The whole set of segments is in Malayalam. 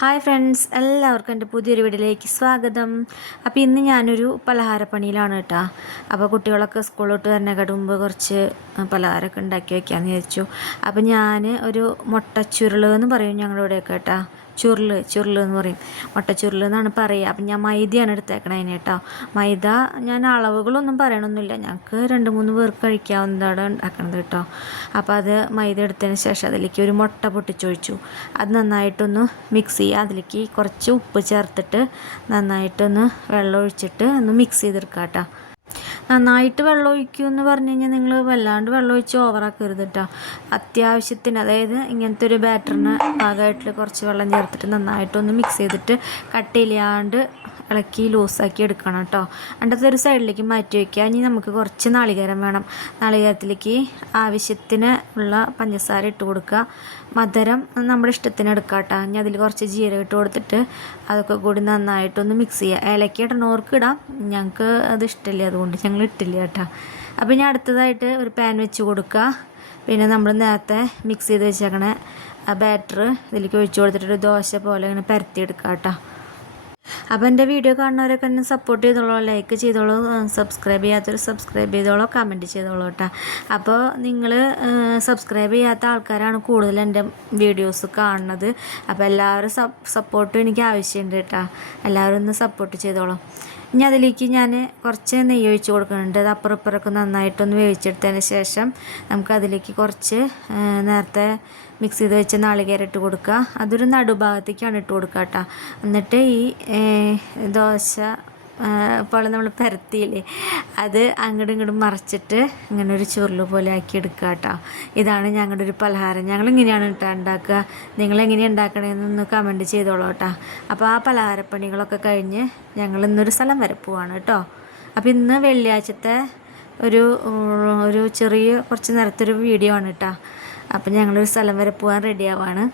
ഹായ് ഫ്രണ്ട്സ് എല്ലാവർക്കും എന്റെ പുതിയൊരു വീഡിയോയിലേക്ക് സ്വാഗതം. അപ്പോൾ ഇന്ന് ഞാനൊരു പലഹാരപ്പണിയിലാണ് കേട്ടോ. അപ്പോൾ കുട്ടികളൊക്കെ സ്കൂളിലോട്ട് തന്നെ മുമ്പ് കുറച്ച് പലഹാരമൊക്കെ ഉണ്ടാക്കി വയ്ക്കാമെന്ന് വിചാരിച്ചു. അപ്പോൾ ഞാൻ ഒരു മുട്ടച്ചുരുൾ എന്ന് പറയും ഞങ്ങളുടെ ഇവിടെയൊക്കെ കേട്ടോ. ചുരുൾ ചുരുൾ എന്ന് പറയും. മുട്ടച്ചുരുൾ എന്നാണ് പറയുക. അപ്പം ഞാൻ മൈദയാണ് എടുത്തേക്കണേ അതിന് കേട്ടോ. മൈദ ഞാൻ അളവുകളൊന്നും പറയണമൊന്നുമില്ല ഞങ്ങൾക്ക് രണ്ട് മൂന്ന് പേർക്ക് കഴിക്കാവുന്നതാണ് ഉണ്ടാക്കണത് കേട്ടോ. അപ്പോൾ അത് മൈദ എടുത്തതിന് ശേഷം അതിലേക്ക് ഒരു മുട്ട പൊട്ടിച്ചൊഴിച്ചു. അത് നന്നായിട്ടൊന്ന് മിക്സ് ചെയ്യുക. അതിലേക്ക് കുറച്ച് ഉപ്പ് ചേർത്തിട്ട് നന്നായിട്ടൊന്ന് വെള്ളം ഒഴിച്ചിട്ട് ഒന്ന് മിക്സ് ചെയ്തെടുക്കാം കേട്ടോ. നന്നായിട്ട് വെള്ളം ഒഴിക്കൂ എന്ന് പറഞ്ഞു കഴിഞ്ഞാൽ നിങ്ങൾ വല്ലാണ്ട് വെള്ളം ഒഴിച്ച് ഓവറാക്കരുത് കേട്ടോ അത്യാവശ്യത്തിന് അതായത് ഇങ്ങനത്തെ ഒരു ബാറ്ററിന് ഭാഗമായിട്ട് കുറച്ച് വെള്ളം ചേർത്തിട്ട് നന്നായിട്ടൊന്ന് മിക്സ് ചെയ്തിട്ട് കട്ടിയില്ലാണ്ട് ഇളക്കി ലൂസാക്കി എടുക്കണം കേട്ടോ. അതിന്റെ ഒരു സൈഡിലേക്ക് മാറ്റി വയ്ക്കുക ഇനി നമുക്ക് കുറച്ച് നാളികേരം വേണം. നാളികേരത്തിലേക്ക് ആവശ്യത്തിന് ഉള്ള പഞ്ചസാര ഇട്ട് കൊടുക്കുക. മധുരം നമ്മുടെ ഇഷ്ടത്തിന് എടുക്കാം കേട്ടോ. ഇനി അതിൽ കുറച്ച് ജീരകം ഇട്ട് കൊടുത്തിട്ട് അതൊക്കെ കൂടി നന്നായിട്ടൊന്ന് മിക്സ് ചെയ്യുക. ഏലക്ക ഇടണവർക്ക് ഇടാം. ഞങ്ങൾക്ക് അത് ഇഷ്ടമില്ല. അതുകൊണ്ട് ഞങ്ങൾ ഇട്ടില്ല കേട്ടോ. അപ്പോൾ ഇനി അടുത്തതായിട്ട് ഒരു പാൻ വെച്ച് കൊടുക്കുക. പിന്നെ നമ്മൾ നേരത്തെ മിക്സ് ചെയ്ത് വെച്ചേക്കണ ആ ബാറ്റർ ഇതിലേക്ക് ഒഴിച്ചു കൊടുത്തിട്ട് ദോശ പോലെ ഇങ്ങനെ പരത്തിയെടുക്കാം കേട്ടോ. അപ്പോൾ എന്റെ വീഡിയോ കാണുന്നവരൊക്കെ എന്നെ സപ്പോർട്ട് ചെയ്തോളൂ ലൈക്ക് ചെയ്തോളൂ സബ്സ്ക്രൈബ് ചെയ്യാത്തവർ സബ്സ്ക്രൈബ് ചെയ്തോളൂ കമന്റ് ചെയ്തോളൂ കേട്ടോ. അപ്പോൾ നിങ്ങൾ സബ്സ്ക്രൈബ് ചെയ്യാത്ത ആൾക്കാരാണ് കൂടുതൽ എന്റെ വീഡിയോസ് കാണുന്നത്. അപ്പോൾ എല്ലാവരും സപ്പോർട്ടും എനിക്ക് ആവശ്യമുണ്ട് കേട്ടോ. എല്ലാവരും ഒന്ന് സപ്പോർട്ട് ചെയ്തോളൂ. ഇനി അതിലേക്ക് ഞാൻ കുറച്ച് നെയ്യ് ഒഴിച്ച് കൊടുക്കുന്നുണ്ട്. അത് അപ്പുറം ഇപ്പുറമൊക്കെ നന്നായിട്ടൊന്ന് വേവിച്ചെടുത്തതിന് ശേഷം നമുക്ക് അതിലേക്ക് കുറച്ച് നേരത്തെ മിക്സ് ചെയ്ത് വെച്ച നാളികേരം ഇട്ട് കൊടുക്കുക. അതൊരു നടുഭാഗത്തേക്കാണ് ഇട്ട് കൊടുക്കുക കേട്ടോ. എന്നിട്ട് ഈ ദോശ പോലെ നമ്മൾ പരത്തിയില്ലേ അത് അങ്ങോട്ടും ഇങ്ങോട്ടും മറച്ചിട്ട് ഇങ്ങനെ ഒരു ചുരുൾ പോലെ ആക്കി എടുക്കുക കേട്ടോ ഇതാണ് ഞങ്ങളുടെ ഒരു പലഹാരം. ഞങ്ങൾ ഇങ്ങനെയാണ് കേട്ടോ ഉണ്ടാക്കുക നിങ്ങൾ എങ്ങനെയാണ് ഉണ്ടാക്കണേന്നൊന്ന് കമന്റ് ചെയ്തോളൂ കേട്ടോ അപ്പോൾ ആ പലഹാരപ്പണികളൊക്കെ കഴിഞ്ഞ് ഞങ്ങൾ ഇന്നൊരു സ്ഥലം വരെ പോവാണ് കേട്ടോ അപ്പോൾ ഇന്ന് വെള്ളിയാഴ്ചത്തെ ഒരു ഒരു ചെറിയ കുറച്ച് നേരത്തെ ഒരു വീഡിയോ ആണ് കേട്ടോ അപ്പം ഞങ്ങളൊരു സ്ഥലം വരെ പോകാൻ റെഡി ആവാണ്.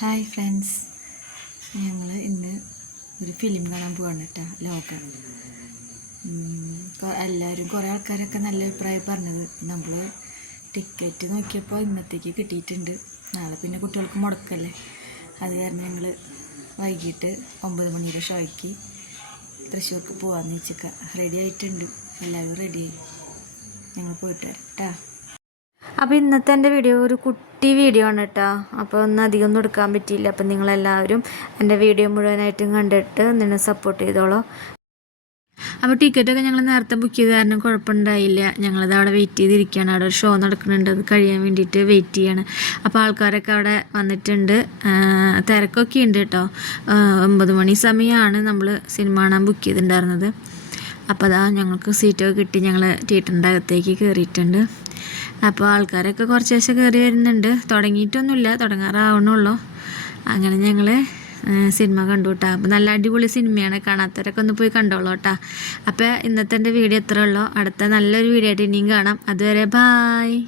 ഹായ് ഫ്രണ്ട്സ് ഞങ്ങൾ ഇന്ന് ഒരു ഫിലിം കാണാൻ പോവാണ് കേട്ടോ ലോക. എല്ലാവരും കുറേ ആൾക്കാരൊക്കെ നല്ല അഭിപ്രായം പറഞ്ഞത്. നമ്മൾ ടിക്കറ്റ് നോക്കിയപ്പോൾ ഇന്നത്തേക്ക് കിട്ടിയിട്ടുണ്ട്. നാളെ പിന്നെ കുട്ടികൾക്ക് മുടക്കല്ലേ. അത് കാരണം ഞങ്ങൾ വൈകിട്ട് ഒമ്പത് മണിയുടെ ഷോയ്ക്ക് തൃശ്ശൂർക്ക് പോകാമെന്ന് വെച്ചിക്ക. റെഡി ആയിട്ടുണ്ട്. എല്ലാവരും റെഡിയായി ഞങ്ങൾ പോയിട്ട് വരാം കേട്ടോ അപ്പോൾ ഇന്നത്തെ എന്റെ വീഡിയോ ഒരു കുട്ടി വീഡിയോ ആണ് കേട്ടോ അപ്പോൾ ഒന്നും അധികം ഒന്നും എടുക്കാൻ പറ്റിയില്ല. അപ്പം നിങ്ങളെല്ലാവരും എന്റെ വീഡിയോ മുഴുവനായിട്ടും കണ്ടിട്ട് നിന്നെ സപ്പോർട്ട് ചെയ്തോളൂ. അപ്പോൾ ടിക്കറ്റൊക്കെ ഞങ്ങൾ നേരത്തെ ബുക്ക് ചെയ്ത കാരണം കുഴപ്പമുണ്ടായില്ല. ഞങ്ങളത് അവിടെ വെയിറ്റ് ചെയ്തിരിക്കുകയാണ്. അവിടെ ഒരു ഷോ നടക്കുന്നുണ്ട്. അത് കഴിയാൻ വേണ്ടിയിട്ട് വെയിറ്റ് ചെയ്യാണ്. അപ്പോൾ ആൾക്കാരൊക്കെ അവിടെ വന്നിട്ടുണ്ട്. തിരക്കൊക്കെ ഉണ്ട് കേട്ടോ ഒമ്പത് മണി സമയമാണ് നമ്മൾ സിനിമ കാണാൻ ബുക്ക് ചെയ്തിട്ടുണ്ടായിരുന്നത്. അപ്പോൾ അതാ ഞങ്ങൾക്ക് സീറ്റൊക്കെ കിട്ടി. ഞങ്ങൾ തിയേറ്ററിന്റെ അകത്തേക്ക് കയറിയിട്ടുണ്ട് അപ്പോൾ ആൾക്കാരൊക്കെ കുറച്ച് ദിവസം കയറി വരുന്നുണ്ട്. തുടങ്ങിയിട്ടൊന്നുമില്ല തുടങ്ങാറാവണുള്ളൂ. അങ്ങനെ ഞങ്ങൾ സിനിമ കണ്ടു കേട്ടോ അപ്പോൾ നല്ല അടിപൊളി സിനിമയാണ്. കാണാത്തവരൊക്കെ ഒന്ന് പോയി കണ്ടോളൂ കേട്ടോ അപ്പോൾ ഇന്നത്തെ എന്റെ വീഡിയോ എത്ര ഉള്ളൂ. അടുത്ത നല്ലൊരു വീഡിയോ ആയിട്ട് ഇനിയും കാണാം. അതുവരെ ബായ്.